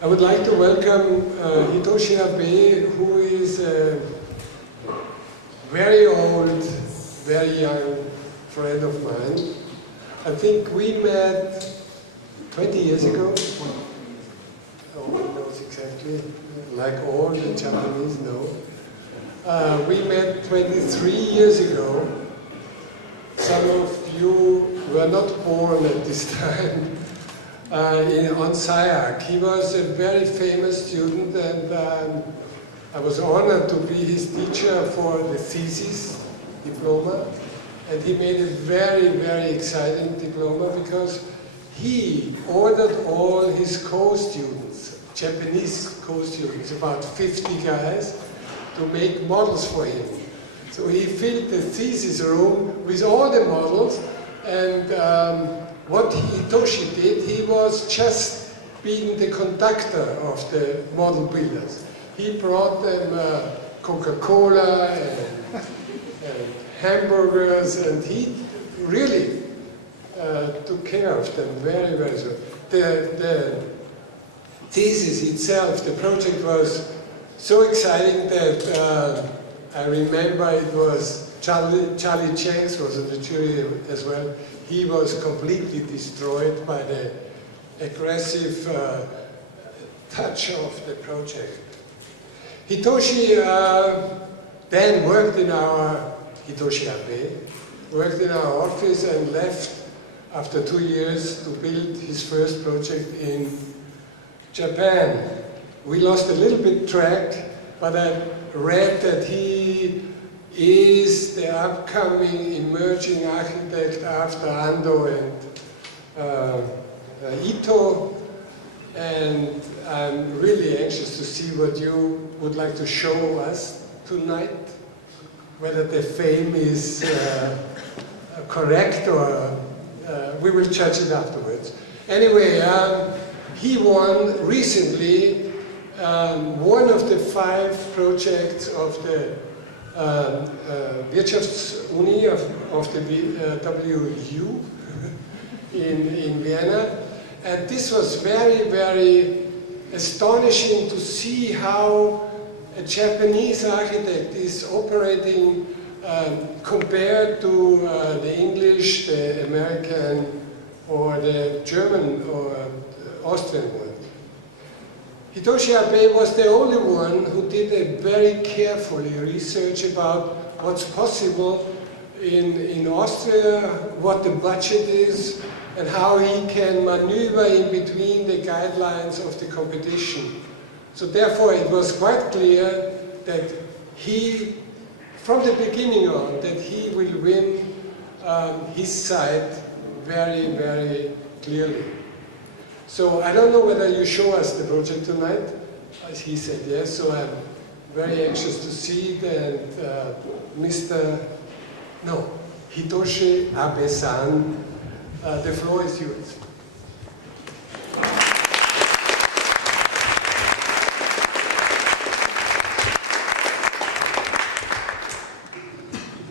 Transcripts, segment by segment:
I would like to welcome Hitoshi Abe, who is a very old, very young friend of mine. I think we met 20 years ago. No one knows exactly, like all the Japanese know. We met 23 years ago. Some of you were not born at this time. On SIAC. He was a very famous student, and I was honored to be his teacher for the thesis diploma. And he made a very, very exciting diploma because he ordered all his co-students, Japanese co-students, about 50 guys, to make models for him. So he filled the thesis room with all the models, and what Hitoshi did, he was just being the conductor of the model builders. He brought them Coca-Cola and hamburgers, and he really took care of them very, very well. The thesis itself, the project was so exciting that I remember it was Charlie Changs was in the jury as well. He was completely destroyed by the aggressive touch of the project. Hitoshi then worked in our, Hitoshi Abe, worked in our office and left after 2 years to build his first project in Japan. We lost a little bit track, but I read that he is the upcoming emerging architect after Ando and Ito, and I'm really anxious to see what you would like to show us tonight, whether the fame is correct or we will judge it afterwards. Anyway, he won recently one of the 5 projects of the Wirtschaftsuni of the WU in Vienna, and this was very, very astonishing to see how a Japanese architect is operating compared to the English, the American, or the German or Austrian one. Hitoshi Abe was the only one who did a very carefully research about what's possible in Austria, what the budget is, and how he can maneuver in between the guidelines of the competition. So therefore it was quite clear that he, from the beginning on, that he will win his side very, very clearly. So I don't know whether you show us the project tonight. As he said yes, so I'm very anxious to see it. And Hitoshi Abe-san, the floor is yours.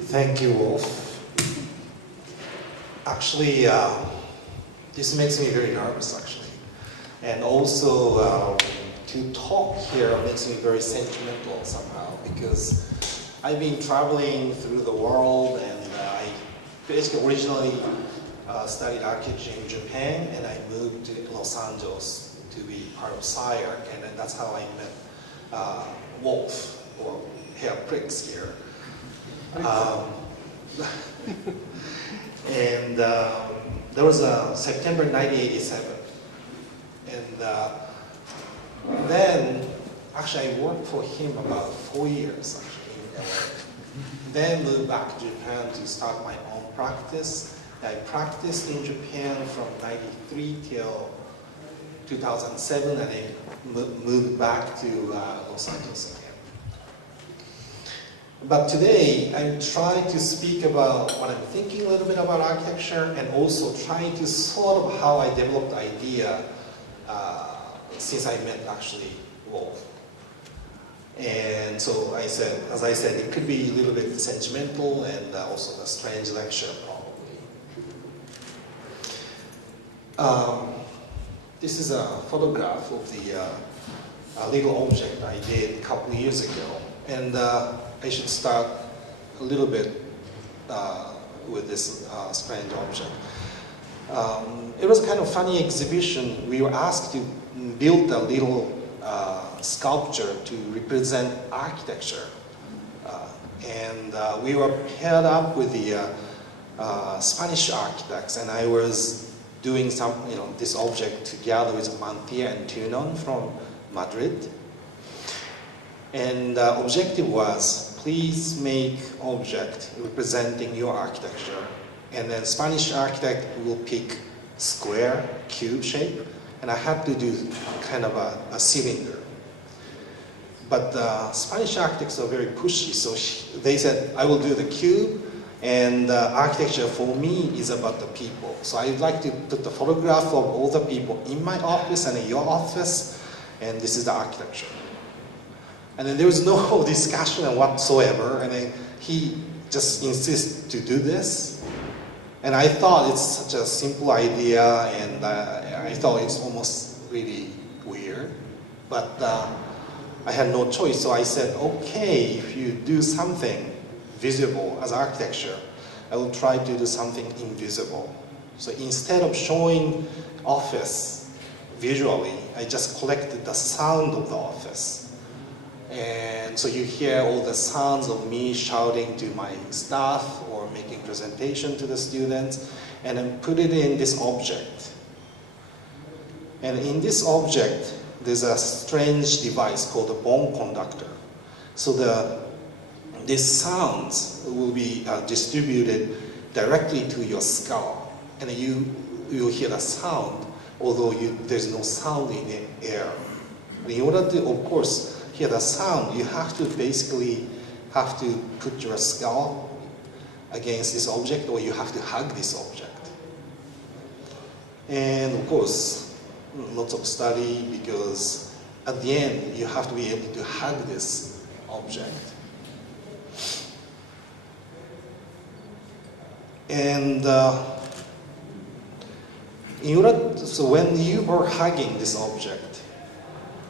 Thank you, Wolf. Actually, this makes me very nervous, actually. And also, to talk here makes me very sentimental somehow, because I've been traveling through the world, and I basically originally studied architecture in Japan, and I moved to Los Angeles to be part of SIAC, and then that's how I met Wolf, or Herr Prix here. And there was September 1987. And then, actually I worked for him about 4 years actually in LA. Then moved back to Japan to start my own practice. I practiced in Japan from 93 till 2007, and I moved back to Los Angeles again. But today, I'm trying to speak about what I'm thinking a little bit about architecture, and also trying to sort of how I developed the idea since I met actually Wolf. And so as I said, it could be a little bit sentimental and also a strange lecture probably. This is a photograph of the a little object I did a couple of years ago. And I should start a little bit with this strange object. It was kind of funny exhibition. We were asked to build a little sculpture to represent architecture. And we were paired up with the Spanish architects, and I was doing some, this object together with Mantia and Tunon from Madrid. And the objective was, please make object representing your architecture. And then Spanish architect will pick square, cube shape, and I had to do kind of a cylinder. But the Spanish architects are very pushy, so they said, I will do the cube, and architecture for me is about the people. So I'd like to put the photograph of all the people in my office and in your office, and this is the architecture. And then there was no discussion whatsoever, and then he just insists to do this. And I thought it's such a simple idea, and I thought it's almost really weird. But I had no choice, so I said, okay, if you do something visible as architecture, I will try to do something invisible. So instead of showing office visually, I just collected the sound of the office. And so you hear all the sounds of me shouting to my staff or making presentation to the students, and then put it in this object. And in this object, there's a strange device called a bone conductor. So these sounds will be distributed directly to your skull, and you'll hear the sound, although there's no sound in the air. In order to, of course, hear the sound, you have to basically put your skull against this object, or you have to hug this object. And of course, lots of study, because at the end, you have to be able to hug this object. And so when you are hugging this object,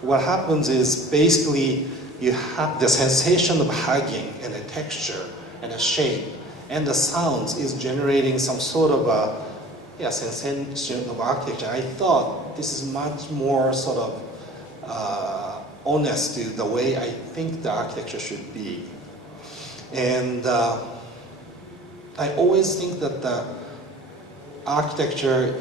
what happens is basically you have the sensation of hugging, and the texture and the shape and the sounds is generating some sort of a sensation of architecture. I thought this is much more sort of honest to the way I think the architecture should be. And I always think that the architecture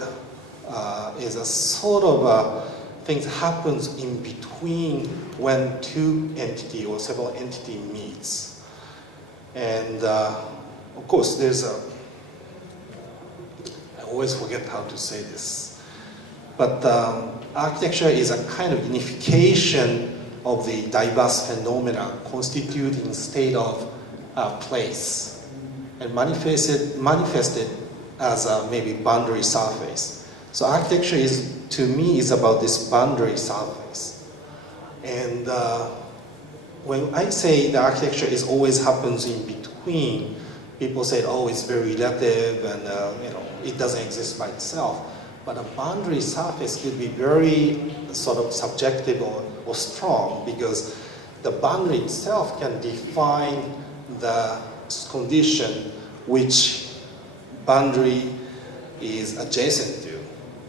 is a sort of a thing that happens in between when two entity or several entity meets. And of course, I always forget how to say this, but architecture is a kind of unification of the diverse phenomena constituting state of place, and manifested as a maybe boundary surface. So architecture to me is about this boundary surface. And when I say the architecture always happens in between, people say, oh, it's very relative, and it doesn't exist by itself. But a boundary surface could be very sort of subjective or strong, because the boundary itself can define the condition which boundary is adjacent to.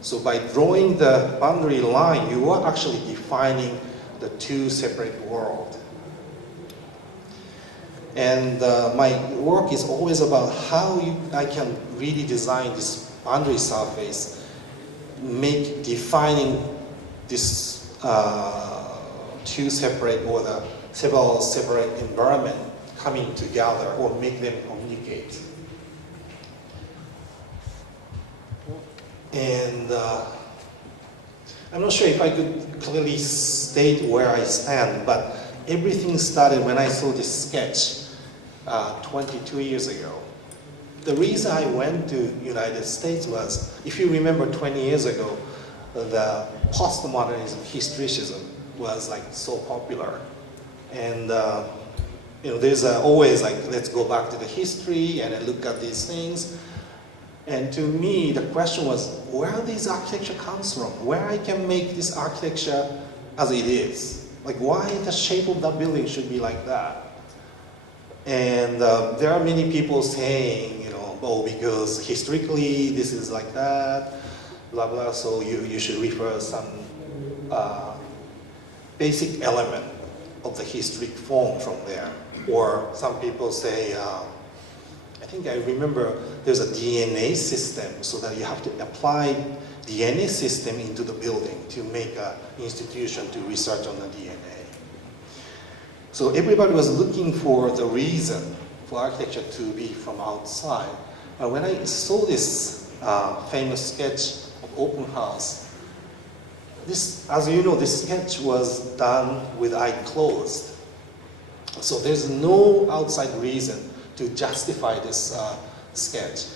So by drawing the boundary line, you are actually defining the two separate worlds. And my work is always about how I can really design this boundary surface, defining this two separate or the several separate environment coming together, or make them communicate. And I'm not sure if I could clearly state where I stand, but everything started when I saw this sketch 22 years ago. The reason I went to United States was, if you remember 20 years ago, the postmodernism, historicism was like so popular. And there's always like, let's go back to the history and look at these things. And to me, the question was, where this architecture comes from? Where I can make this architecture as it is? Like, why the shape of that building should be like that? And there are many people saying, you know, oh, because historically this is like that, blah, blah, so you should refer some basic element of the historic form from there. Or some people say, I think I remember there's a DNA system, so that you have to apply DNA system into the building to make an institution to research on the DNA. So everybody was looking for the reason for architecture to be from outside. But when I saw this famous sketch of open house, this, as you know, this sketch was done with eye closed. So there's no outside reason to justify this sketch.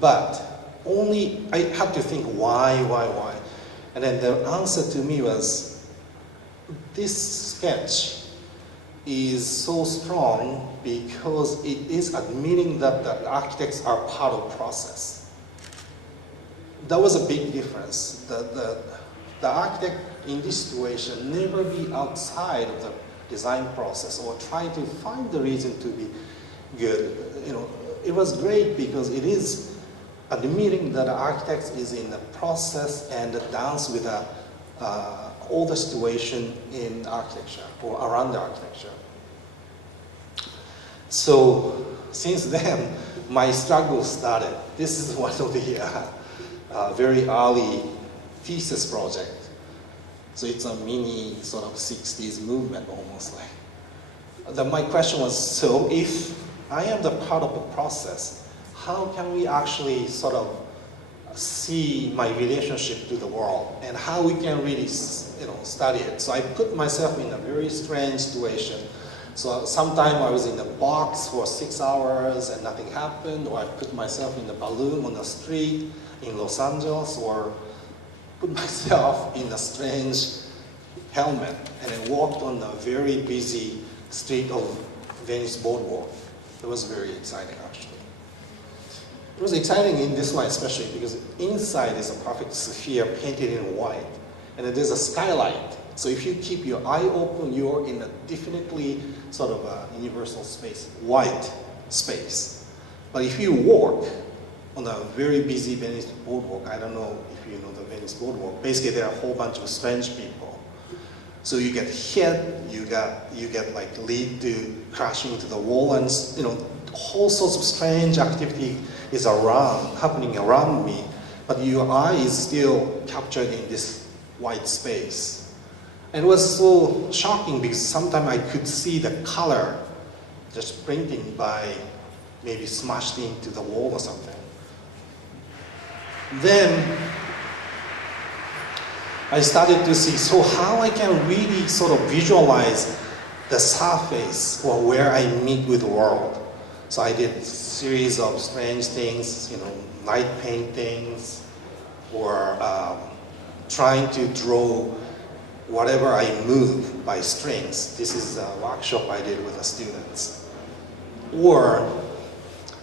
But only, I had to think why? And then the answer to me was, this sketch is so strong because it is admitting that the architects are part of the process. That was a big difference. The architect in this situation never be outside of the design process or try to find the reason to be good. You know, it was great because it is admitting that the architect is in the process and dance with all the situation in architecture or around the architecture. So since then, my struggle started. This is one of the very early thesis project. So it's a mini sort of 60s movement almost like. My question was, so if I am the part of the process, how can we actually sort of see my relationship to the world and how we can really, you know, study it? So I put myself in a very strange situation. So sometime I was in a box for 6 hours and nothing happened, or I put myself in a balloon on the street in Los Angeles, or put myself in a strange helmet and I walked on the very busy street of Venice Boardwalk. It was very exciting actually. It was exciting in this one especially because inside is a perfect sphere painted in white and there's a skylight. So if you keep your eye open, you're in a definitely sort of a universal space, white space. But if you walk on a very busy Venice Boardwalk, I don't know if you know the Venice Boardwalk, basically there are a whole bunch of strange people. So you get hit, you get like lead to crashing into the wall, and you know, all sorts of strange activity is happening around me, but your eye is still captured in this white space. And it was so shocking because sometimes I could see the color just printing by maybe smashed into the wall or something. Then I started to see, so how I can really sort of visualize the surface or where I meet with the world. So I did a series of strange things, you know, night paintings, or trying to draw whatever I move by strings. This is a workshop I did with the students. Or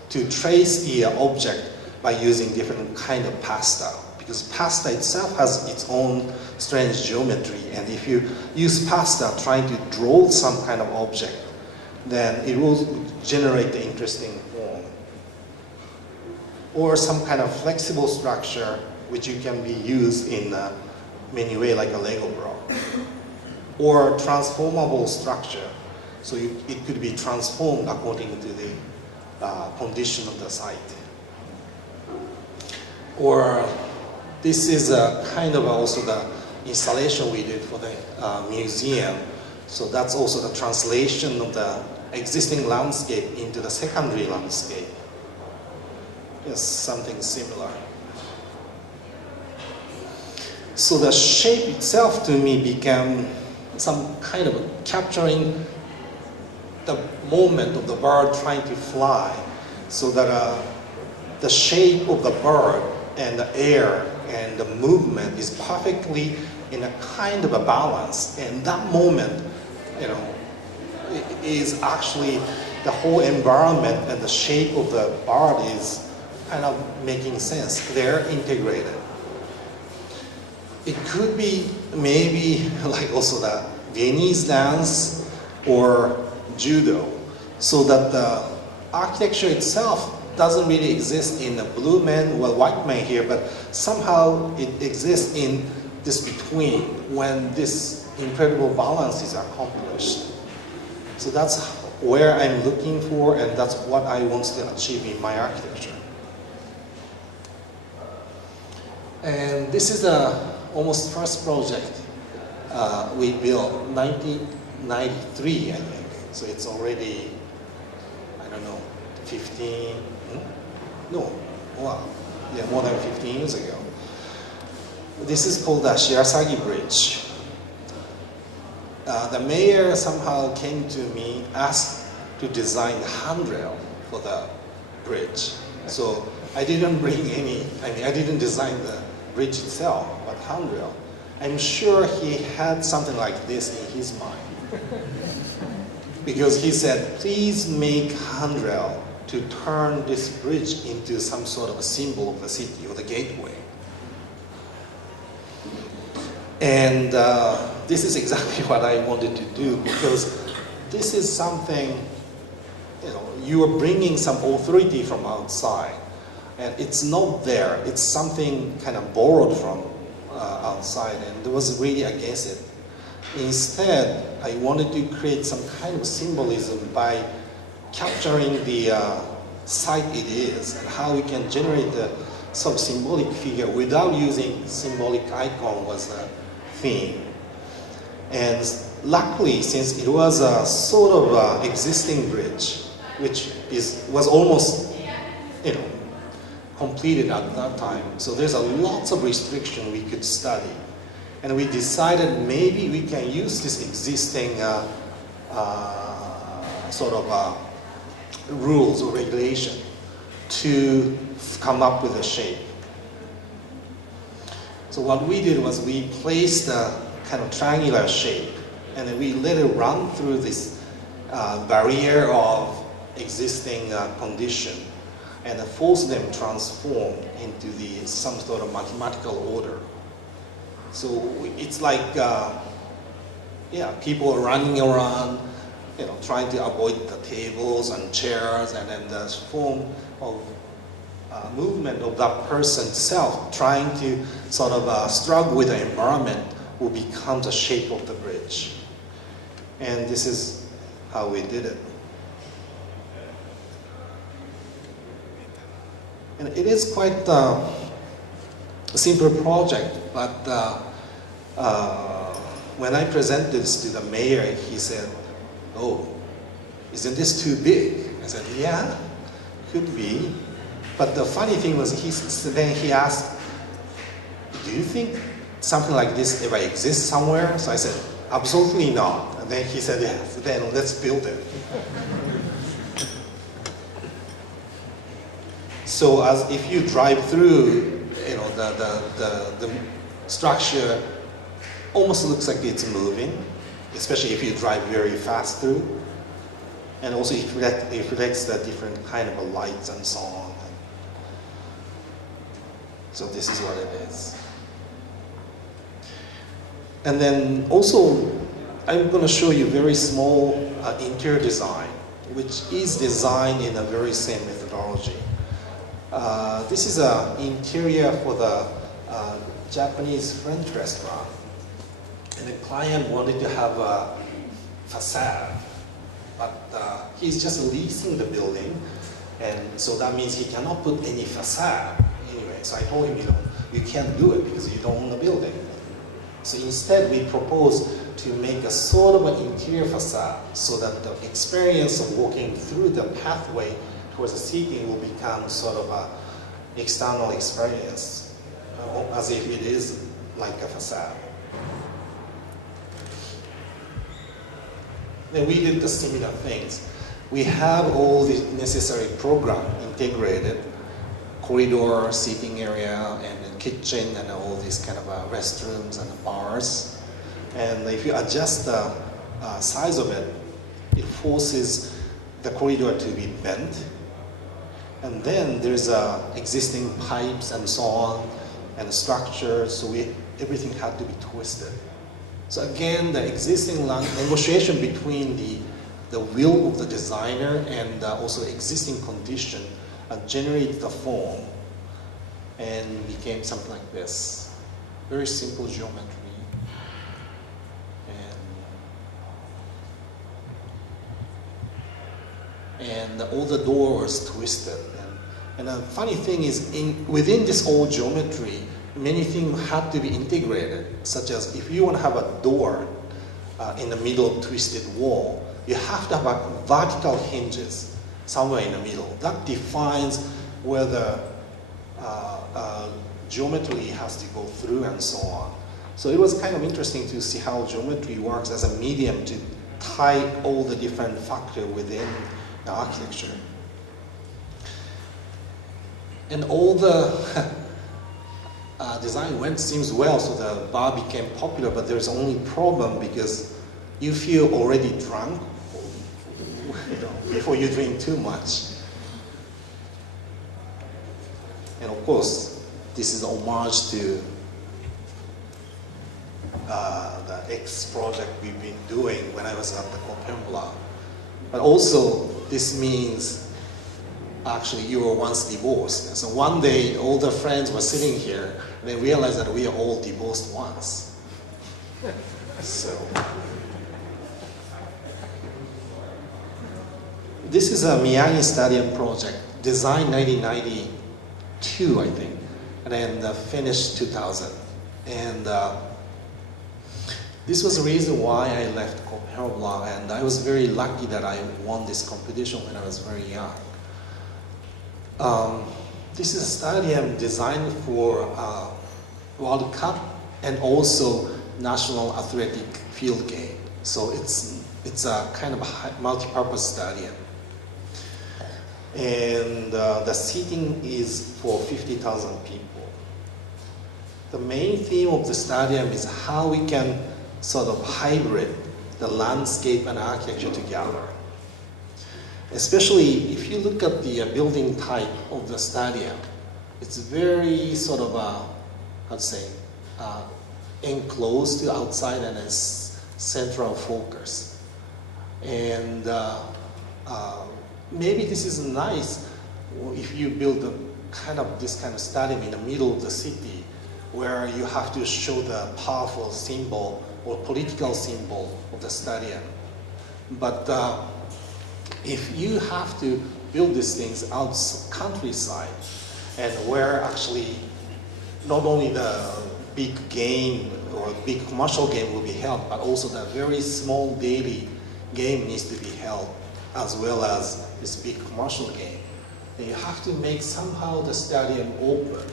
to trace the object by using different kind of pasta, because pasta itself has its own strange geometry, and if you use pasta trying to draw some kind of object, then it will generate the interesting form. Or some kind of flexible structure which you can be used in many ways, like a Lego block. Or transformable structure, so it could be transformed according to the condition of the site. Or this is a kind of also the installation we did for the museum. So that's also the translation of the existing landscape into the secondary landscape. Yes, something similar. So the shape itself to me became some kind of capturing the moment of the bird trying to fly, so that the shape of the bird and the air and the movement is perfectly in a kind of a balance. And that moment, you know, is actually the whole environment and the shape of the bird is kind of making sense. They're integrated. It could be maybe like also the Viennese dance or judo, so that the architecture itself doesn't really exist in the blue man or white man here, but somehow it exists in this between when this incredible balance is accomplished. So that's where I'm looking for, and that's what I want to achieve in my architecture. And this is the almost first project we built, 1993, I think. So it's already, I don't know, 15, no, wow, yeah, more than 15 years ago. This is called the Shirasagi Bridge. The mayor somehow came to me, asked to design the handrail for the bridge. So I didn't bring any, I didn't design the bridge itself, but handrail. I'm sure he had something like this in his mind. Because he said, please make handrail to turn this bridge into some sort of a symbol of the city or the gateway. And this is exactly what I wanted to do, because this is something, you are bringing some authority from outside, and it's not there. It's something kind of borrowed from outside, and I was really against it. Instead, I wanted to create some kind of symbolism by capturing the site it is and how we can generate the sort of symbolic figure without using symbolic icon was the theme. And luckily, since it was a sort of existing bridge, which was almost, completed at that time, so there's a lots of restriction we could study. And we decided maybe we can use this existing sort of rules or regulation to come up with a shape. So what we did was we placed a kind of triangular shape, and then we let it run through this barrier of existing condition, and force them transform into some sort of mathematical order. So it's like, people running around, trying to avoid the tables and chairs, and then the form of movement of that person itself trying to sort of struggle with the environment will become the shape of the bridge. And this is how we did it. And it is quite a simple project, but when I presented this to the mayor, he said, "Oh, isn't this too big?" I said, "Yeah, could be." But the funny thing was, then he asked, "Do you think something like this ever exists somewhere?" So I said, "Absolutely not." And then he said, "Yes, then let's build it." So as if you drive through, the structure almost looks like it's moving, especially if you drive very fast through. And also it reflects the different kind of lights and so on. So this is what it is. And then also, I'm going to show you very small interior design, which is designed in a very same methodology. This is an interior for the Japanese French restaurant. And the client wanted to have a facade, but he's just leasing the building, and so that means he cannot put any facade anyway. So I told him, you can't do it because you don't own the building. So instead, we proposed to make a sort of an interior facade so that the experience of walking through the pathway towards the seating will become sort of an external experience, as if it is like a facade. Then we did the similar things. We have all the necessary program integrated, corridor, seating area, and then kitchen, and all these kind of restrooms and bars. And if you adjust the size of it, it forces the corridor to be bent. And then there's existing pipes and so on, and structure, so everything had to be twisted. So again, the existing negotiation between the will of the designer and also the existing condition generated the form and became something like this. Very simple geometry. And all the doors twisted. And the funny thing is, within this old geometry, many things had to be integrated, such as if you want to have a door in the middle of twisted wall, you have to have vertical hinges somewhere in the middle. That defines where the geometry has to go through and so on. So it was kind of interesting to see how geometry works as a medium to tie all the different factors within the architecture. And all the design seems well, so the bar became popular, but there's only problem because you feel already drunk before you drink too much. And of course, this is homage to the X project we've been doing when I was at the Copenhagen. But also, this means actually you were once divorced. And so one day, all the friends were sitting here, and they realized that we are all divorced once. So, this is a Miyagi Stadium project, designed 1992, I think, and then finished 2000. And this was the reason why I left Copenhagen, and I was very lucky that I won this competition when I was very young. This is a stadium designed for World Cup and also National Athletic Field Game. So it's a kind of a multi-purpose stadium. And the seating is for 50,000 people. The main theme of the stadium is how we can sort of hybrid the landscape and architecture together. Especially if you look at the building type of the stadium, it's very sort of, how to say, enclosed to outside and is central focus. And maybe this is nice if you build this kind of stadium in the middle of the city where you have to show the powerful symbol or political symbol of the stadium. But if you have to build these things out countryside and where actually not only the big game or big commercial game will be held, but also the very small daily game needs to be held as well as this big commercial game. And you have to make somehow the stadium open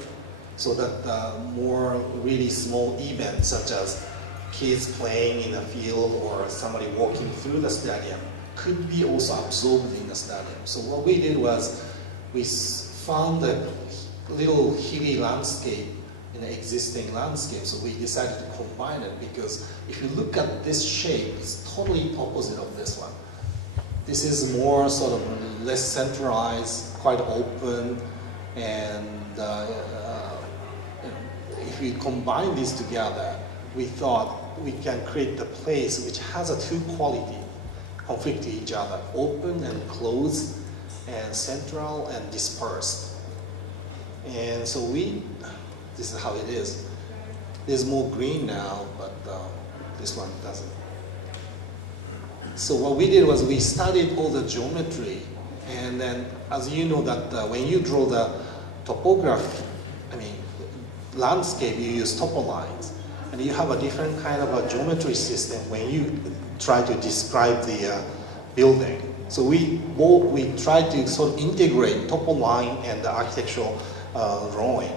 so that more really small events such as kids playing in the field or somebody walking through the stadium could be also absorbed in the stadium. So what we did was we found a little hilly landscape in the existing landscape, so we decided to combine it because if you look at this shape, it's totally opposite of this one. This is more sort of less centralized, quite open, and if we combine these together, we thought we can create the place which has a two quality conflict to each other, open and closed, and central and dispersed. And so this is how it is. There's more green now, but this one doesn't. So what we did was we studied all the geometry, and then as you know that when you draw the topography, landscape, you use topo lines. And you have a different kind of a geometry system when you try to describe the building. So we try to sort of integrate topo line and the architectural drawing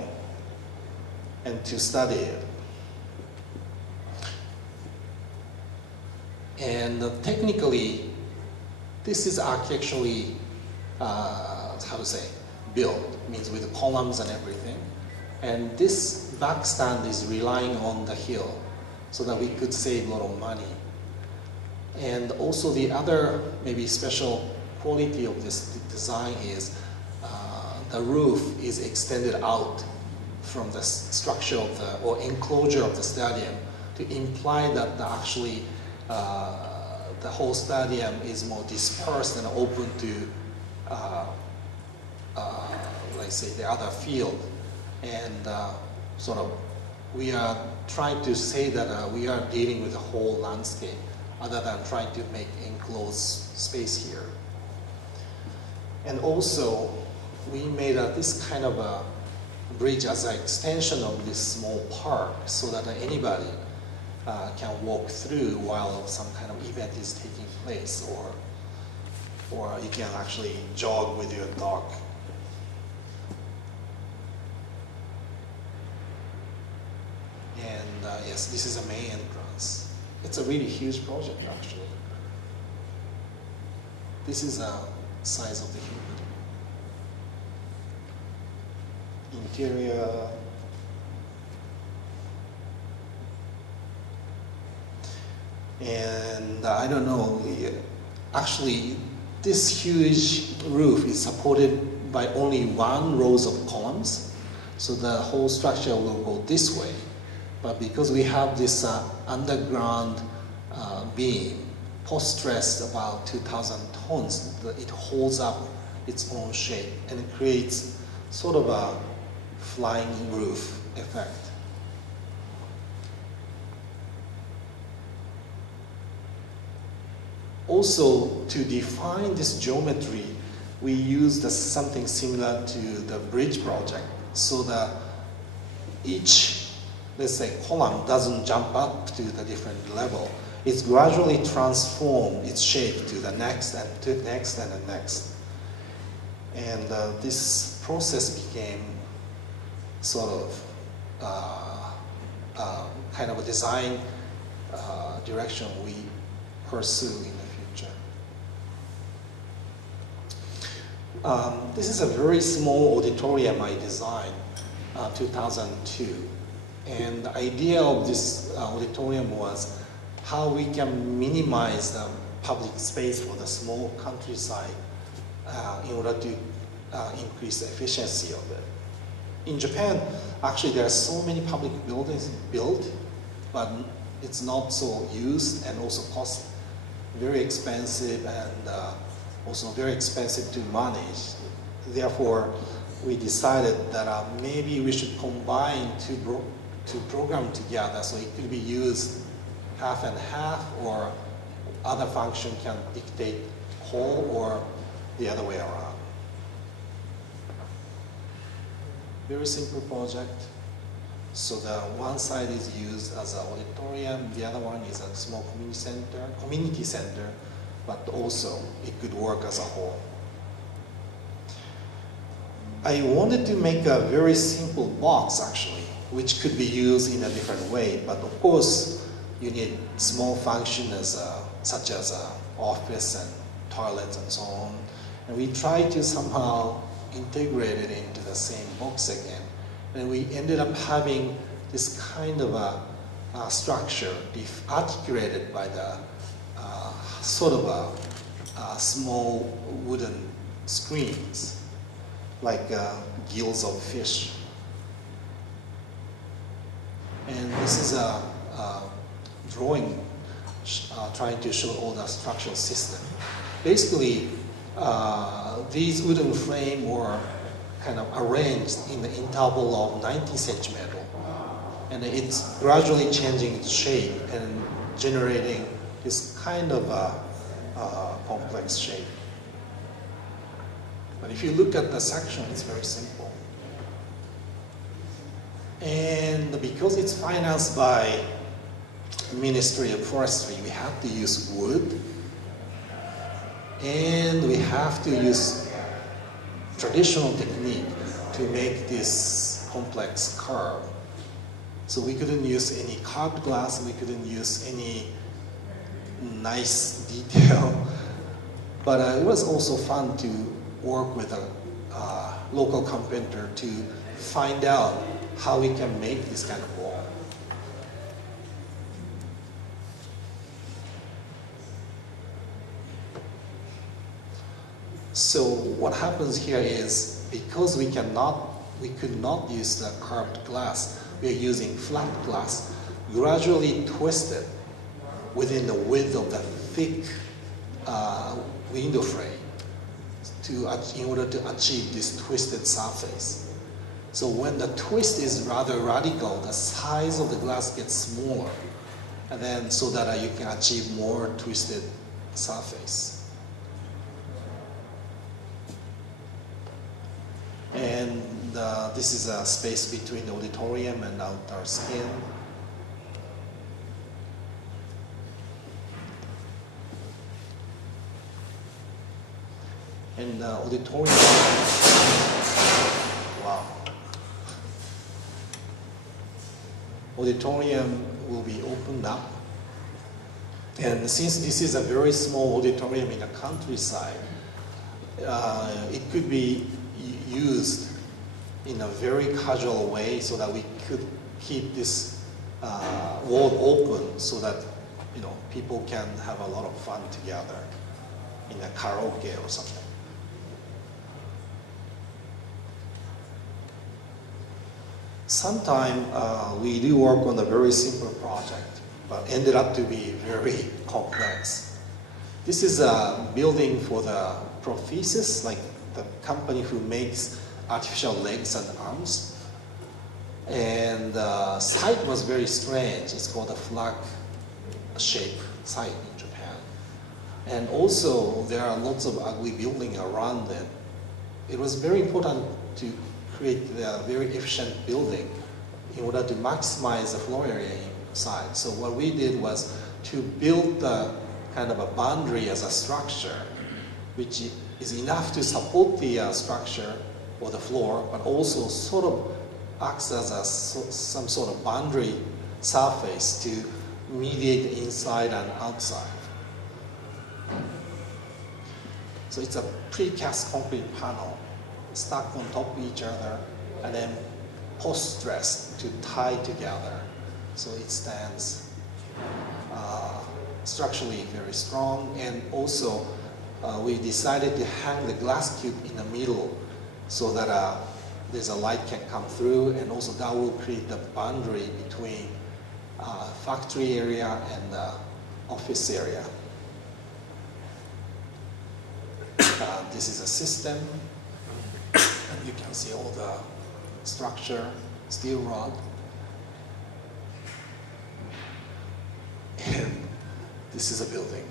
and to study it. And technically, this is architecturally, built, means with the columns and everything. And this back stand is relying on the hill so that we could save a lot of money. And also the other maybe special quality of this design is the roof is extended out from the structure of the, or enclosure of the stadium to imply that actually the whole stadium is more dispersed and open to, let's say, the other field. And sort of, we are trying to say that we are dealing with the whole landscape other than trying to make enclosed space here. And also, we made this kind of a bridge as an extension of this small park so that anybody can walk through while some kind of event is taking place, or you can actually jog with your dog. And yes, this is a main entrance. It's a really huge project, actually. This is the size of the interior. And I don't know, actually, this huge roof is supported by only one row of columns, so the whole structure will go this way. But because we have this underground beam, post-stressed about 2,000 tons, it holds up its own shape and it creates sort of a flying roof effect. Also, to define this geometry, we used something similar to the bridge project, so that each, let's say, column doesn't jump up to the different level. It's gradually transformed its shape to the next and to the next and the next. And this process became sort of kind of a design direction we pursue in the future. This is a very small auditorium I designed 2002. And the idea of this auditorium was how we can minimize the public space for the small countryside in order to increase the efficiency of it. In Japan, actually there are so many public buildings built, but it's not so used and also cost very expensive and also very expensive to manage. Therefore, we decided that maybe we should combine two programs together so it could be used half and half, or other function can dictate whole, or the other way around. Very simple project. So the one side is used as an auditorium, the other one is a small community center, but also it could work as a whole. I wanted to make a very simple box actually, which could be used in a different way, but of course you need small functions such as office and toilets and so on. And we tried to somehow integrate it into the same box again. And we ended up having this kind of a structure articulated by the sort of a small wooden screens, like gills of fish. And this is a drawing trying to show all the structural system. Basically, these wooden frames were kind of arranged in the interval of 90 centimeters. And it's gradually changing its shape and generating this kind of complex shape. But if you look at the section, it's very simple. And because it's financed by Ministry of Forestry, we have to use wood, and we have to use traditional technique to make this complex curve. So we couldn't use any carved glass, we couldn't use any nice detail, but it was also fun to work with a local carpenter to find out how we can make this kind of wall. So what happens here is because we could not use the curved glass, we are using flat glass, gradually twisted within the width of the thick window frame in order to achieve this twisted surface. So when the twist is rather radical, the size of the glass gets smaller, and then so that you can achieve more twisted surface. And this is a space between the auditorium and outer skin. And the auditorium, wow. Auditorium will be opened up. And since this is a very small auditorium in the countryside, it could be used in a very casual way so that we could keep this wall open so that people can have a lot of fun together in a karaoke or something. Sometimes we do work on a very simple project, but ended up to be very complex. This is a building for the prosthesis, like the company who makes artificial legs and arms. And the site was very strange. It's called a flag-shaped site in Japan. And also, there are lots of ugly buildings around it. It was very important to create a very efficient building in order to maximize the floor area inside. So what we did was to build the kind of a boundary as a structure, which is enough to support the structure or the floor, but also sort of acts as some sort of boundary surface to mediate inside and outside. So it's a precast concrete panel stacked on top of each other and then post-stressed to tie together. So it stands structurally very strong. And also we decided to hang the glass cube in the middle so that there's a light can come through, and also that will create the boundary between factory area and office area. This is a system. And you can see all the structure, steel rod. And this is a building.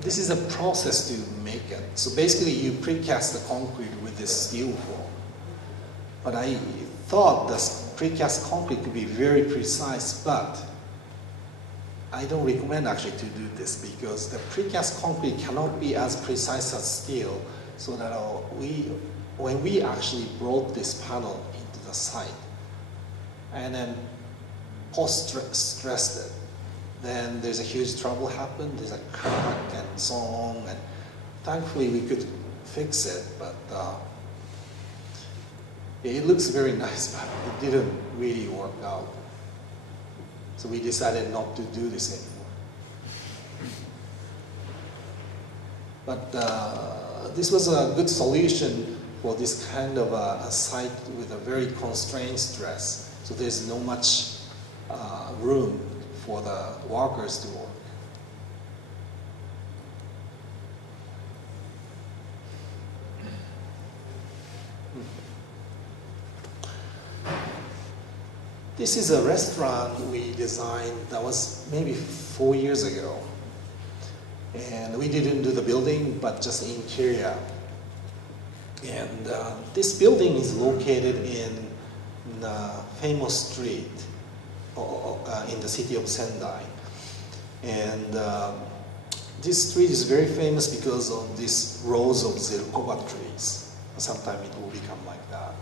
This is a process to make it. So basically you precast the concrete with this steel form. But I thought the precast concrete could be very precise, but I don't recommend actually to do this because the precast concrete cannot be as precise as steel, so that when we actually brought this panel into the site and then post-stressed it, then there's a huge trouble happened, there's a crack and so on, and thankfully we could fix it, but it looks very nice, but it didn't really work out. So we decided not to do this anymore. But this was a good solution for this kind of a site with a very constrained stress. So there's no much room for the workers to work. This is a restaurant we designed that was maybe 4 years ago. And we didn't do the building, but just the interior. And this building is located in a famous street in the city of Sendai. And this street is very famous because of these rows of zircoba trees. Sometimes it will become like that.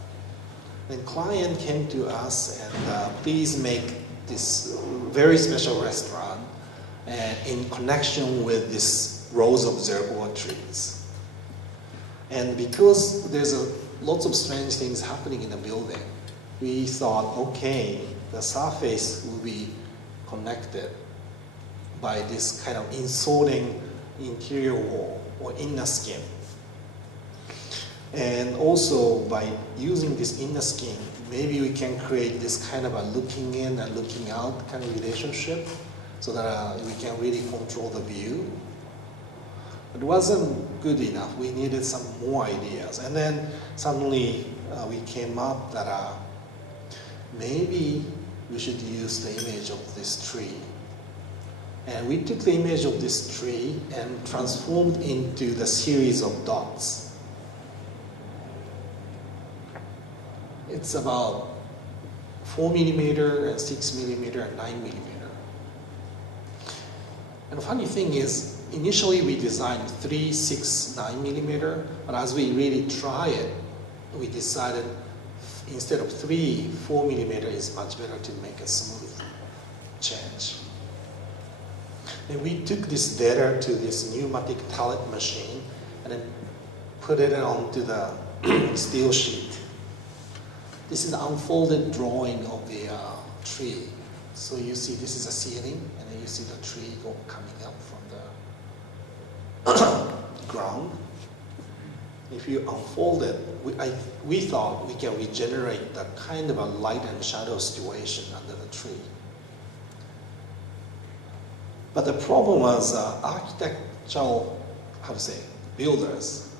Then client came to us and please make this very special restaurant in connection with these rows of zircoba trees. And because there's lots of strange things happening in the building, we thought, okay, the surface will be connected by this kind of inserting interior wall or inner skin. And also by using this inner skin, maybe we can create this kind of a looking in and looking out kind of relationship so that we can really control the view. It wasn't good enough. We needed some more ideas. And then suddenly we came up that maybe we should use the image of this tree. And we took the image of this tree and transformed into the series of dots. It's about 4 millimeter and 6 millimeter and 9 millimeter. And the funny thing is, initially we designed 3, 6, 9 millimeter, but as we really try it, we decided instead of 3, 4 millimeter is much better to make a smooth change. And we took this data to this pneumatic talent machine and then put it onto the steel sheet. This is an unfolded drawing of the tree. So you see this is a ceiling, and then you see the tree coming up from the ground. If you unfold it, we thought we can regenerate the kind of a light and shadow situation under the tree. But the problem was architectural, builders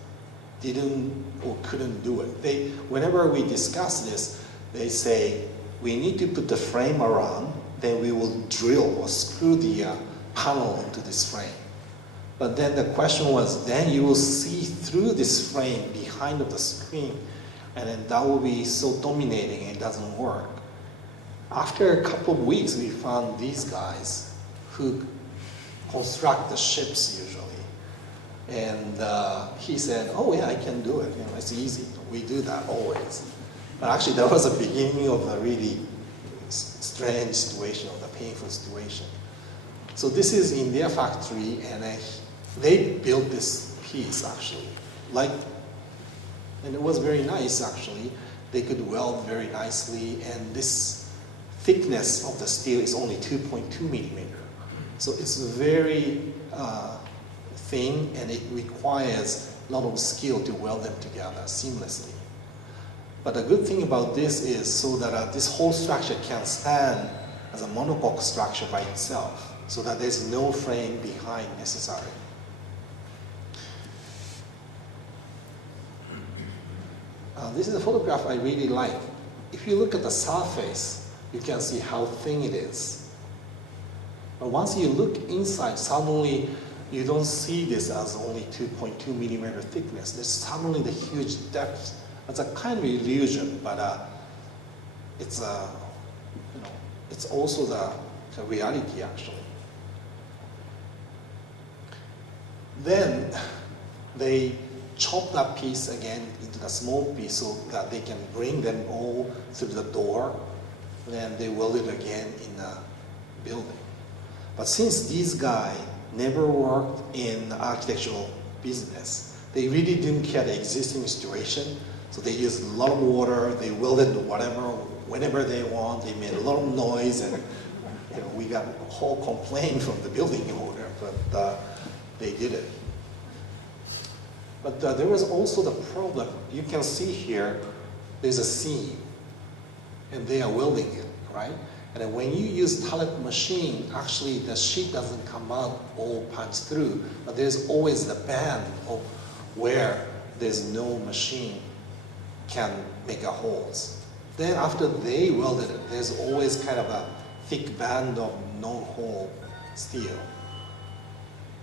didn't or couldn't do it. Whenever we discuss this, they say, we need to put the frame around, then we will drill or screw the panel into this frame. But then the question was, then you will see through this frame behind of the screen, and then that will be so dominating and it doesn't work. After a couple of weeks, we found these guys who construct the ships usually. And he said, oh yeah, I can do it. It's easy. We do that always. But actually, that was the beginning of a really strange situation, or the painful situation. So this is in their factory, and they built this piece actually. And it was very nice actually. They could weld very nicely, and this thickness of the steel is only 2.2 millimeter. So it's very thin, and it requires a lot of skill to weld them together seamlessly. But the good thing about this is so that this whole structure can stand as a monocoque structure by itself, so that there's no frame behind necessary. This is a photograph I really like. If you look at the surface, you can see how thin it is. But once you look inside, suddenly you don't see this as only 2.2 millimeter thickness. There's suddenly the huge depth. It's a kind of illusion, but it's also the reality actually. Then they chop that piece again into the small piece so that they can bring them all through the door. Then they weld it again in the building. But since these guys never worked in the architectural business, they really didn't care the existing situation. So they used a lot of water, they welded whatever, whenever they want, they made a lot of noise, and we got a whole complaint from the building owner, but they did it. But there was also the problem. You can see here, there's a seam, and they are welding it, right? And then when you use talent machine, actually the sheet doesn't come out all punched through, but there's always the band of where there's no machine can make a holes. Then after they welded it, there's always kind of a thick band of non-hole steel.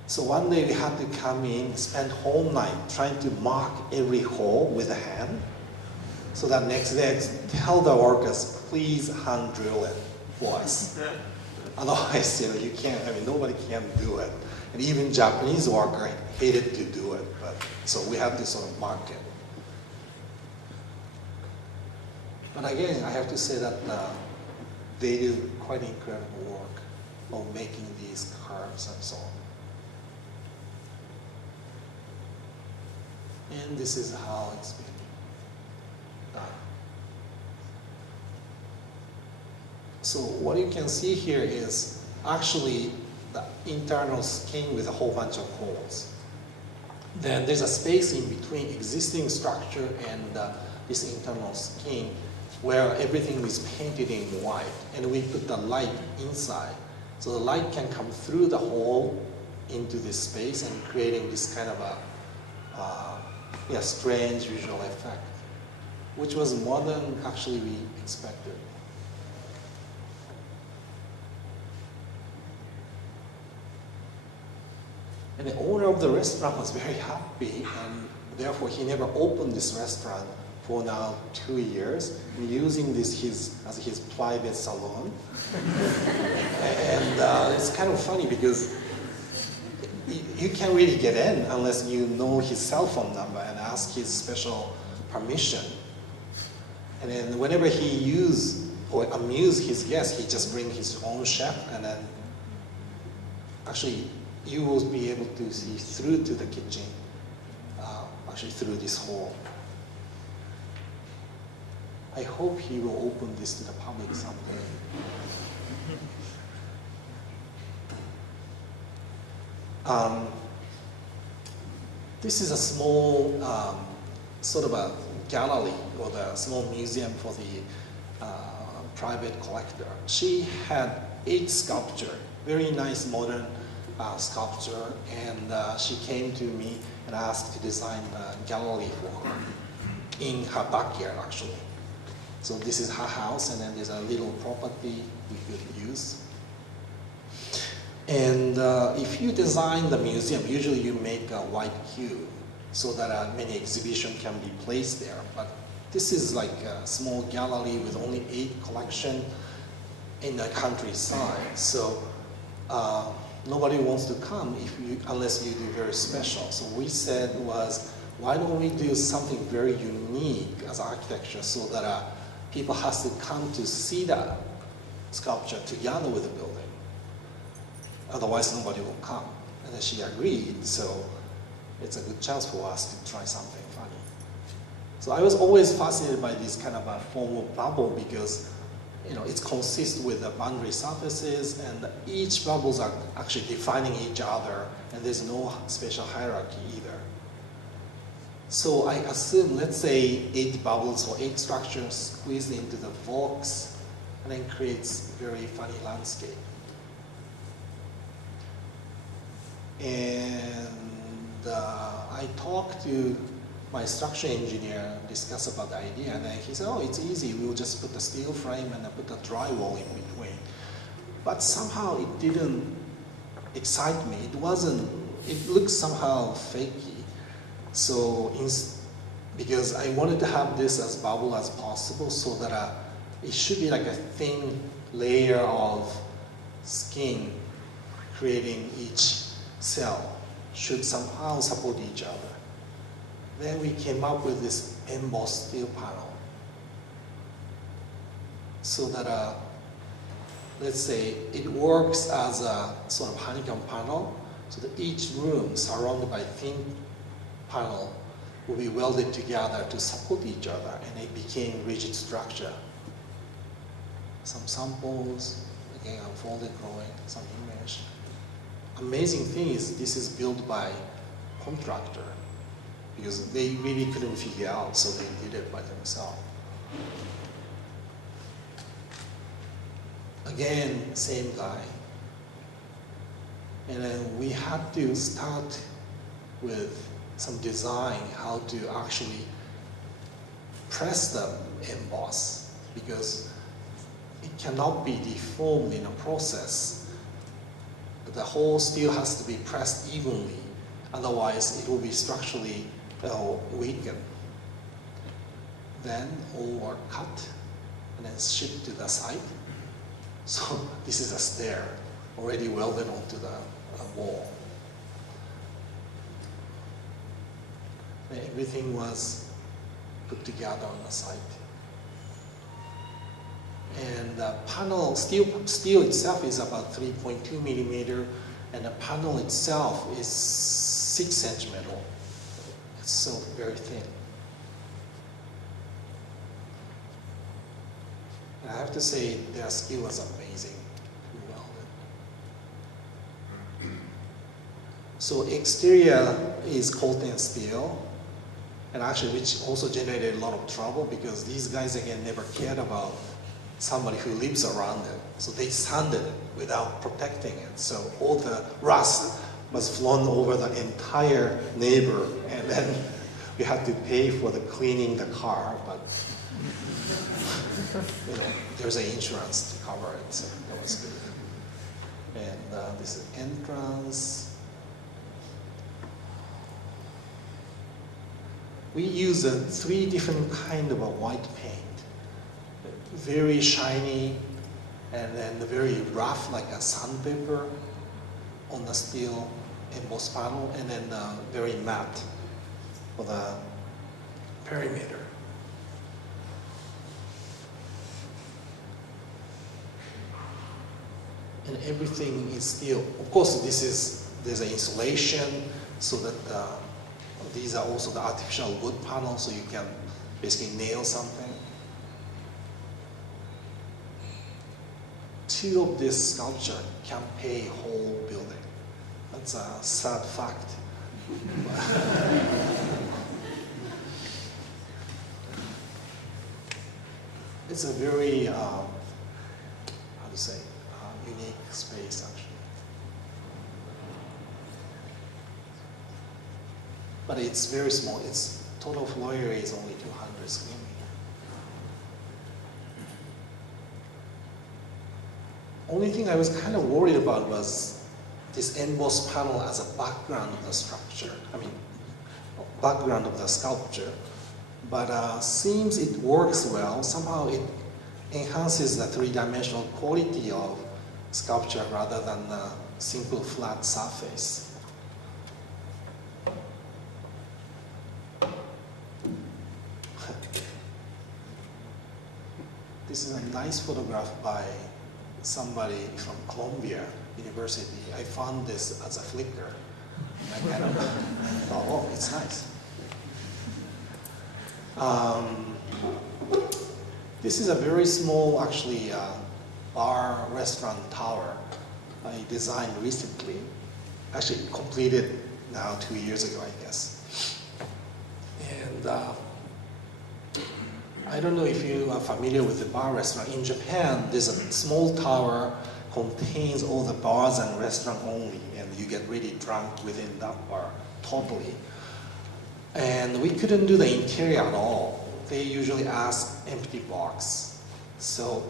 So one day we had to come in, spend whole night trying to mark every hole with a hand, so that next day tell the workers, please hand drill it for us. Otherwise, you can't, nobody can do it. And even Japanese worker hated to do it, but so we have to sort of mark it. But again, I have to say that they do quite incredible work of making these curves and so on. And this is how it's been done. So what you can see here is actually the internal skin with a whole bunch of holes. Then there's a space in between existing structure and this internal skin where everything is painted in white, and we put the light inside. So the light can come through the hole into this space and creating this kind of a strange visual effect, which was more than actually we expected. And the owner of the restaurant was very happy, and therefore he never opened this restaurant for now 2 years, using this as his private salon. And it's kind of funny because you can't really get in unless you know his cell phone number and ask his special permission. And then whenever he use or amuse his guests, he just bring his own chef, and then actually you will be able to see through to the kitchen, actually through this hole. I hope he will open this to the public someday. This is a small sort of a gallery or the small museum for the private collector. She had 8 sculptures, very nice modern sculpture, and she came to me and asked to design a gallery for her in her backyard actually. So this is her house, and then there's a little property we could use. And if you design the museum, usually you make a white cube so that many exhibitions can be placed there. But this is like a small gallery with only 8 collections in the countryside. So nobody wants to come unless you do very special. So we said why don't we do something very unique as architecture so that people has to come to see that sculpture together with the building. Otherwise, nobody will come. And then she agreed, so it's a good chance for us to try something funny. So I was always fascinated by this kind of a form of bubble because it consists with the boundary surfaces, and each bubbles are actually defining each other, and there's no spatial hierarchy either. So I assume, let's say 8 bubbles or 8 structures squeezed into the box, and then creates very funny landscape. And I talked to my structure engineer, discuss about the idea, and then he said, oh, it's easy, we'll just put the steel frame and put the drywall in between. But somehow it didn't excite me. It looked somehow fakey. So, because I wanted to have this as bubble as possible so that it should be like a thin layer of skin creating each cell should somehow support each other. Then we came up with this embossed steel panel so that, let's say, it works as a sort of honeycomb panel, so that each room surrounded by thin panel will be welded together to support each other, and it became rigid structure. Some samples, again, unfolded drawing, some image. Amazing thing is this is built by contractor because they really couldn't figure out, so they did it by themselves. Again, same guy. And then we had to start with some design, how to actually press the emboss, because it cannot be deformed in a process. The whole steel has to be pressed evenly, otherwise it will be structurally weakened. Then all were cut and then shipped to the site. So this is a stair already welded onto the wall. And everything was put together on the site. And the panel, steel itself is about 3.2 millimeter, and the panel itself is 6-inch metal. It's so very thin. And I have to say, their skill was amazing. So exterior is coated steel, and actually which also generated a lot of trouble because these guys again never cared about somebody who lives around it. So they sanded it without protecting it. So all the rust was flown over the entire neighbor, and then we had to pay for the cleaning the car, but you know, there's an insurance to cover it, so that was good. And this is entrance. We use 3 different kind of a white paint. Very shiny, and then very rough, like a sandpaper on the steel embossed panel, and then very matte for the perimeter. And everything is steel. Of course, there's an insulation so that these are also the artificial wood panels, so you can basically nail something. 2 of this sculpture can pay a whole building. That's a sad fact. It's a very, how to say, unique space actually. But it's very small. Its total floor area is only 200 square meters. Only thing I was kind of worried about was this embossed panel as a background of the structure. I mean, background of the sculpture. But seems it works well. Somehow it enhances the 3-dimensional quality of sculpture rather than a simple flat surface. This is a nice photograph by somebody from Columbia University. I found this as a Flickr. I kind of thought, oh, it's nice. This is a very small, actually, bar restaurant tower I designed recently. Actually completed now 2 years ago, I guess. And I don't know if you are familiar with the bar restaurant. In Japan, there's a small tower contains all the bars and restaurant only, and you get really drunk within that bar, totally. And we couldn't do the interior at all. They usually ask empty box. So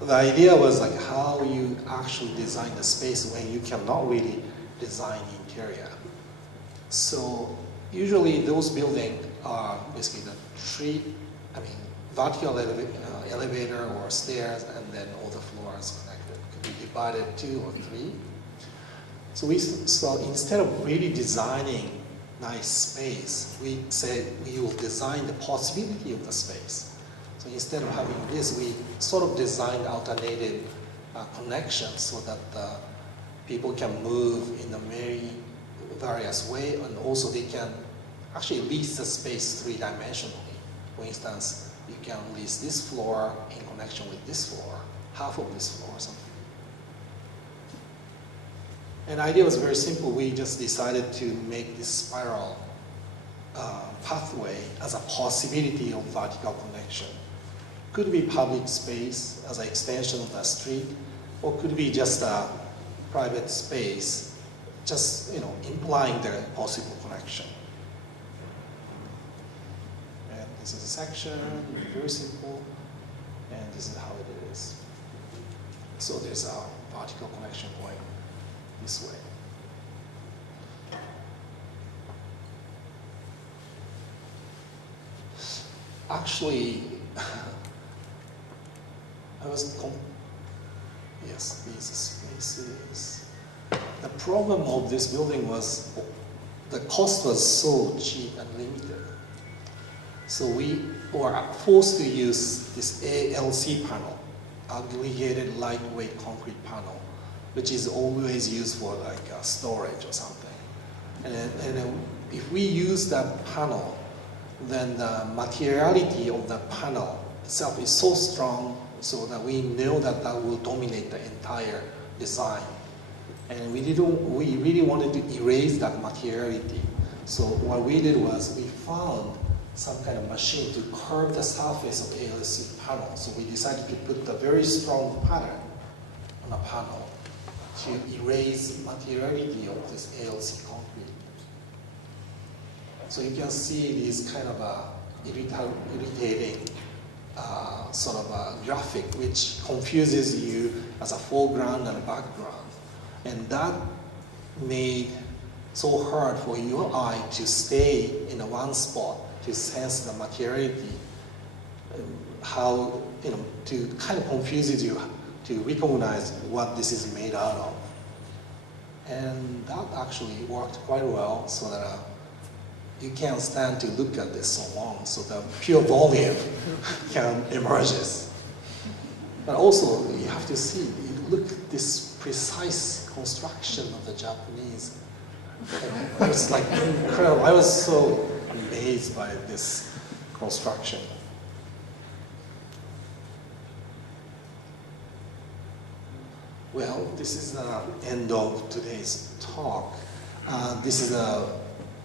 the idea was like how you actually design the space when you cannot really design interior. So usually those buildings are basically vertical elevator or stairs, and then all the floors connected. Could be divided 2 or 3. So instead of really designing nice space, we said we will design the possibility of the space. So instead of having this, we sort of designed alternative connections so that people can move in a very various way, and also they can actually lease the space 3-dimensionally. For instance, you can lease this floor in connection with this floor, half of this floor or something. And the idea was very simple. We just decided to make this spiral pathway as a possibility of vertical connection. Could be public space as an extension of the street, or could be just a private space, just implying the possible connection. And this is a section, very simple, and this is how it is. So there's a vertical connection going this way. Actually, yes, these spaces. The problem of this building was the cost was so cheap and limited. So we were forced to use this ALC panel, aggregated lightweight concrete panel, which is always used for like storage or something. And if we use that panel, then the materiality of the panel itself is so strong so that we know that that will dominate the entire design. And we really wanted to erase that materiality. So what we did was we found some kind of machine to curve the surface of ALC panel. So we decided to put a very strong pattern on a panel to erase materiality of this ALC concrete. So you can see these kind of irritating sort of a graphic which confuses you as a foreground and a background. And that made so hard for your eye to stay in a one spot to sense the materiality, how, to kind of confuses you to recognize what this is made out of. And that actually worked quite well, so that you can't stand to look at this so long, so the pure volume can emerges. But also, you have to see, look at this precise construction of the Japanese. It was like incredible. I was so amazed by this construction. Well, this is the end of today's talk. This is a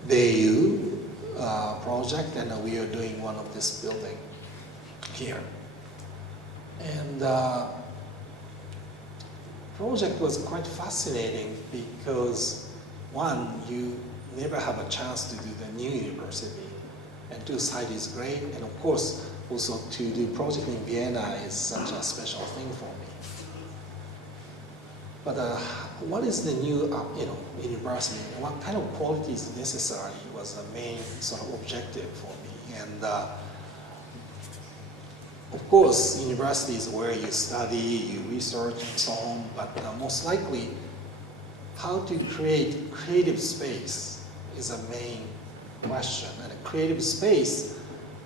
Bayu project, and we are doing one of this building here. And project was quite fascinating because, one, you never have a chance to do the new university, and two, site is great, and of course, also to do project in Vienna is such a special thing for me. But what is the new university, and what kind of quality is necessary was the main sort of objective for me. And of course, university is where you study, you research, and so on, but most likely, how to create creative space is a main question. And a creative space,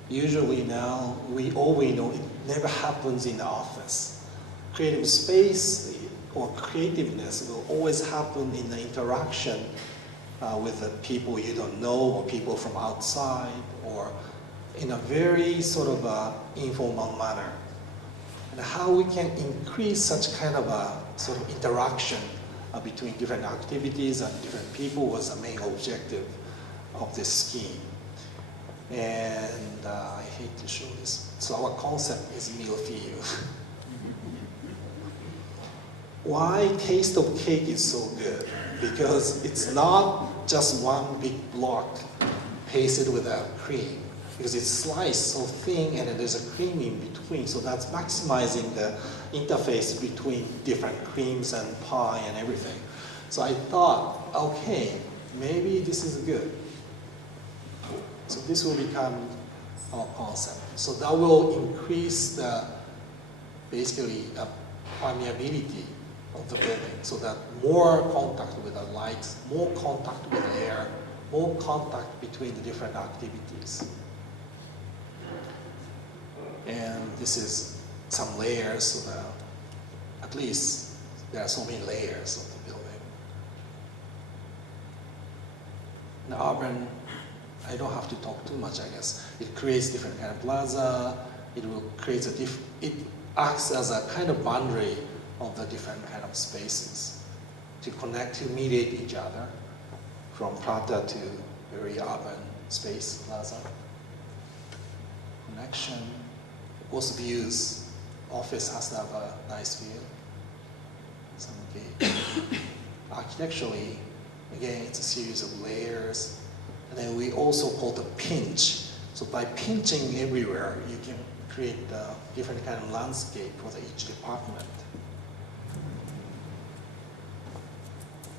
usually now, we know it never happens in the office. Creative space or creativeness will always happen in the interaction with the people you don't know, or people from outside, or in a very sort of informal manner. And how we can increase such kind of a sort of interaction between different activities and different people was the main objective of this scheme. And I hate to show this. So our concept is millefeuille. Why taste of cake is so good? Because it's not just one big block pasted with a cream, because it's sliced so thin and there's a cream in between, so that's maximizing the interface between different creams and pie and everything. So I thought, okay, maybe this is good. So this will become our concept. So that will increase the, basically, permeability of the building, so that more contact with the light, more contact with the air, more contact between the different activities. And this is some layers, so that at least there are so many layers of the building. The urban, I don't have to talk too much, I guess. It creates different kind of plaza. It will create it acts as a kind of boundary of the different kind of spaces to connect, to mediate each other from Prata to very urban space plaza. Connection, also views. Office has to have a nice view. Some gate. Architecturally, again, it's a series of layers. And then we also call the pinch. So by pinching everywhere, you can create a different kind of landscape for each department.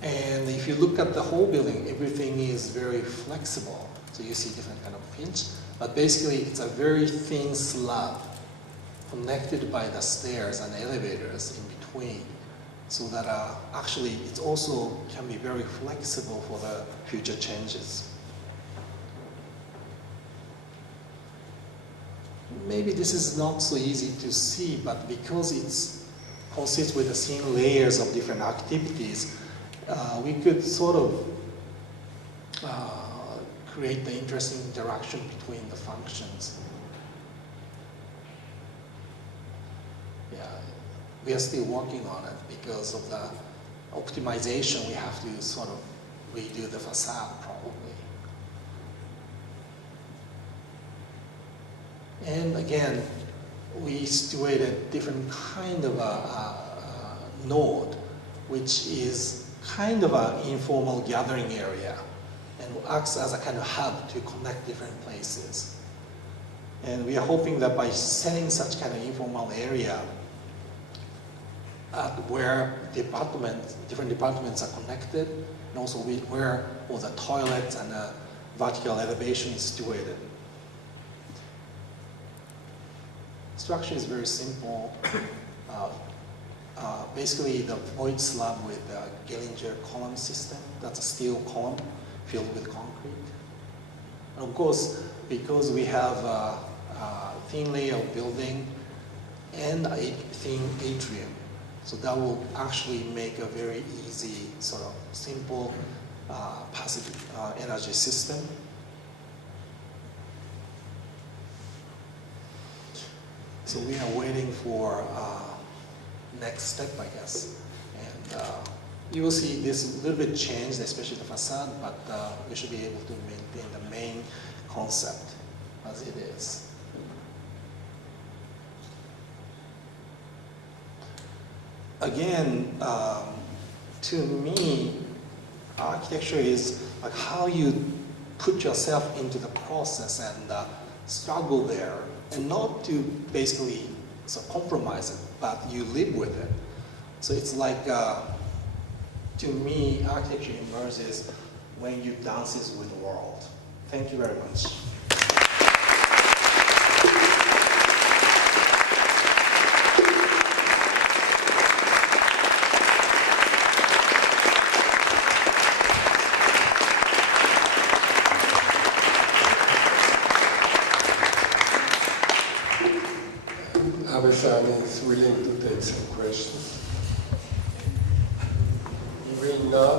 And if you look at the whole building, everything is very flexible. So you see different kind of pinch, but basically it's a very thin slab connected by the stairs and elevators in between, so that actually it also can be very flexible for the future changes. Maybe this is not so easy to see, but because it consists with the same layers of different activities, we could sort of create the interesting interaction between the functions. Yeah, we are still working on it because of the optimization, we have to sort of redo the facade probably. And again, we situated different kind of a node, which is kind of an informal gathering area and acts as a kind of hub to connect different places. And we are hoping that by setting such kind of informal area where different departments are connected, and also where all the toilets and the vertical elevation is situated. Structure is very simple. Basically, the void slab with the Gellinger column system. That's a steel column filled with concrete. And of course, because we have a thin layer of building and a thin atrium, so that will actually make a very easy, sort of simple passive energy system. So we are waiting for next step, I guess. And you will see this a little bit changed, especially the facade, but we should be able to maintain the main concept as it is. Again, to me, architecture is like how you put yourself into the process and struggle there, and not to basically compromise it, but you live with it. So it's like, to me, architecture emerges when you dances with the world. Thank you very much. Abe-san is willing to take some questions. He will not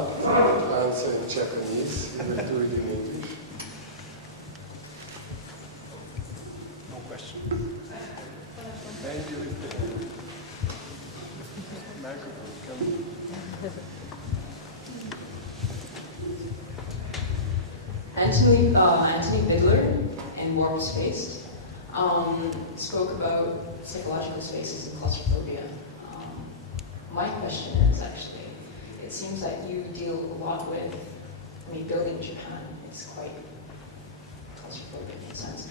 answer in Japanese, he will do it in English. No question. Thank you with the microphone. Come. Anthony Bigler in Warp Space spoke about psychological spaces and claustrophobia. My question is actually, it seems that you deal a lot with, building Japan, it's quite claustrophobic in a sense.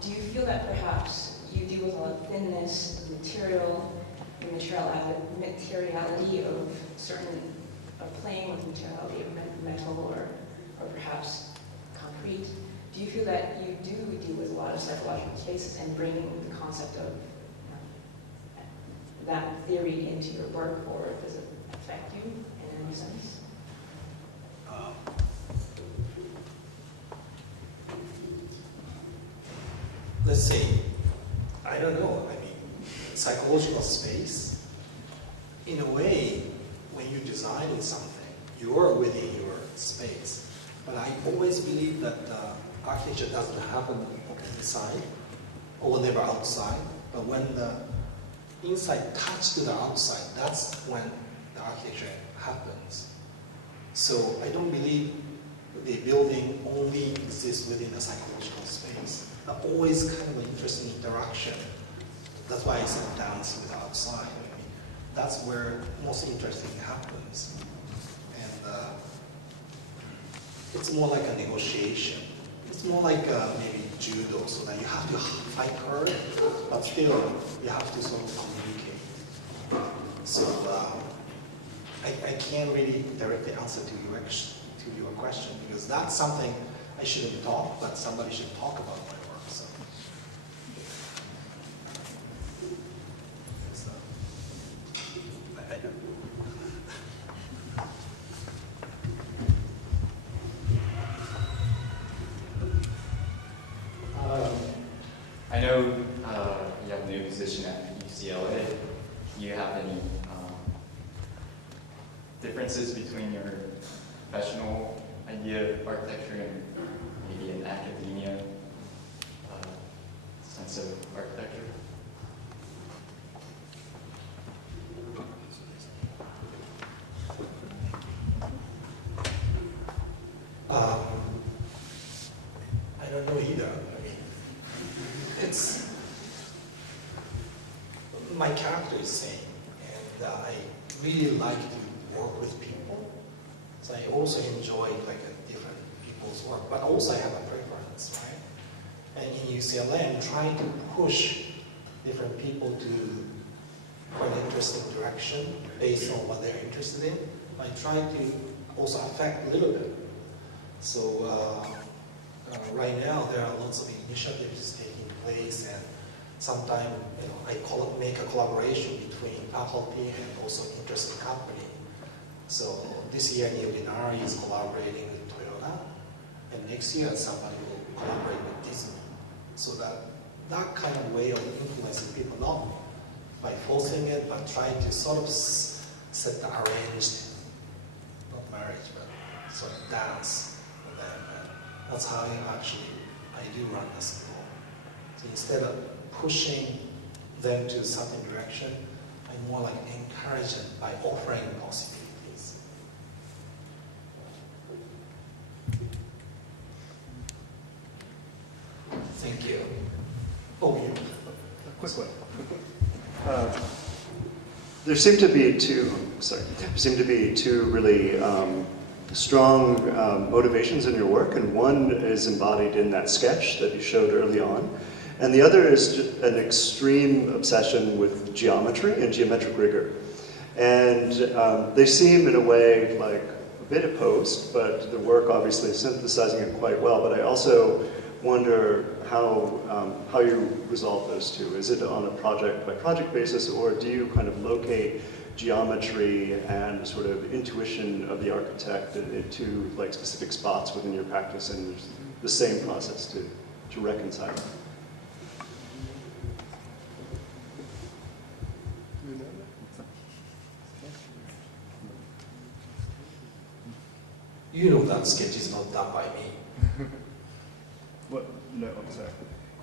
Do you feel that perhaps you deal with a lot of thinness of material, the materiality of playing with materiality of metal or perhaps concrete? Do you feel that you do deal with a lot of psychological spaces and bringing the concept of that theory into your work, or does it affect you in any sense? Let's say, I don't know, psychological space, in a way, when you're designing something, you are within your space. But I always believe that architecture doesn't happen inside or never outside, but when the inside touch to the outside, that's when the architecture happens. So I don't believe the building only exists within the psychological space. There's always kind of an interesting interaction. That's why I said dance with outside. That's where most interesting happens. And it's more like a negotiation. It's more like maybe judo, so that you have to fight hard, but still you have to sort of communicate. So I can't really directly answer to your question, because that's something I shouldn't talk, but somebody should talk about my work. So. I know you have a new position at UCLA. Do you have any differences between your professional idea of architecture and maybe an academia sense of architecture? don't know either. I mean, it's my character is same, and I really like to work with people. So I also enjoy like different people's work, but also I have a preference, right? And in UCLA, I'm trying to push different people to quite an interesting direction based on what they're interested in. I try to also affect a little bit. So right now there are lots of initiatives taking place, and sometimes I make a collaboration between faculty and also interested company. So this year Neobinari is collaborating with Toyota, and next year somebody will collaborate with Disney. So that kind of way of influencing people, not by forcing it, but trying to sort of set the arranged, not marriage, but sort of dance with them. And that's how I do run the school. So instead of pushing them to a certain direction, I more like encourage them by offering possibilities. Thank you. Oh, you. A quick one. There seem to be two really strong motivations in your work, and one is embodied in that sketch that you showed early on, and the other is an extreme obsession with geometry and geometric rigor. And they seem in a way like a bit opposed, but the work obviously is synthesizing it quite well. But I also wonder how you resolve those two. Is it on a project-by-project basis, or do you kind of locate geometry and sort of intuition of the architect into like specific spots within your practice, and there's the same process to reconcile? You know that sketch is not done by me. What? No, I'm sorry.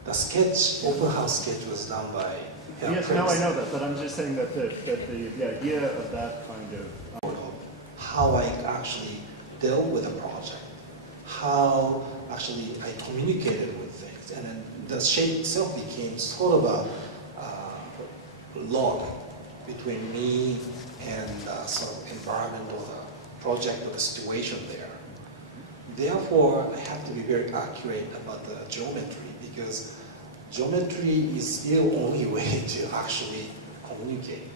The sketch, open house sketch, was done by Yes, no, I know that, but I'm just saying that the idea of that kind of how I actually dealt with the project, how actually I communicated with things, and then the shape itself became sort of a log between me and sort of environment of the project or the situation there. Therefore, I have to be very accurate about the geometry, because geometry is the only way to actually communicate.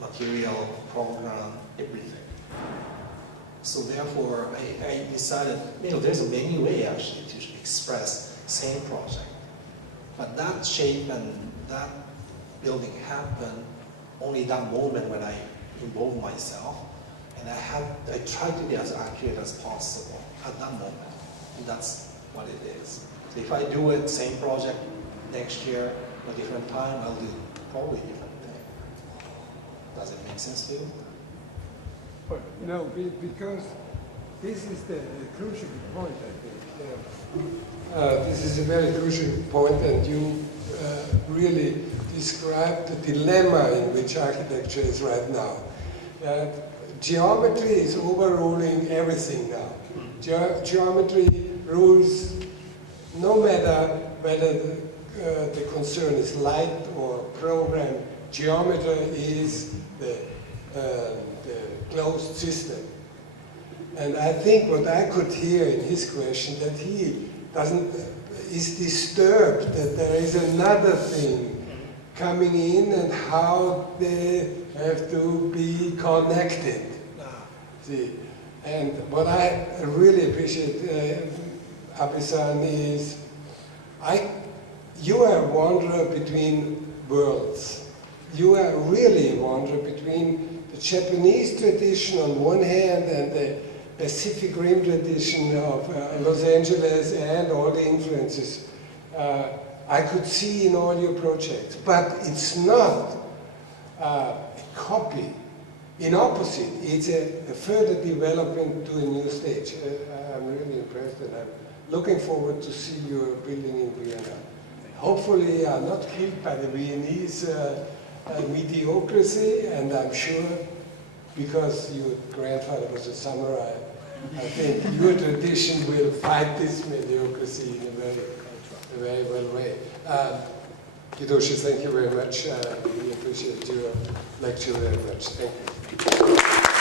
Material, program, everything. So therefore, I decided, there's many ways actually to express same project. But that shape and that building happened only that moment when I involved myself. And I tried to be as accurate as possible at that moment. And that's what it is. So if I do it, same project, next year, a different time, I'll do probably a different thing. Does it make sense to you? No, because this is the crucial point, I think. This is a very crucial point, and you really described the dilemma in which architecture is right now. Geometry is overruling everything now. Geometry rules no matter whether the concern is light or program. Geometry is the closed system. And I think what I could hear in his question, that he is disturbed that there is another thing coming in and how they have to be connected. See, and what I really appreciate, Abe-san, is you are a wanderer between worlds. You are really a wanderer between the Japanese tradition on one hand and the Pacific Rim tradition of Los Angeles and all the influences I could see in all your projects. But it's not a copy. In opposite, it's a further development to a new stage. I'm really impressed, and I'm looking forward to see your building in Vienna. Hopefully, I'm not killed by the Viennese mediocrity, and I'm sure, because your grandfather was a samurai, I think your tradition will fight this mediocrity in a very well way. Hitoshi, thank you very much. We appreciate your lecture very much. Thank you.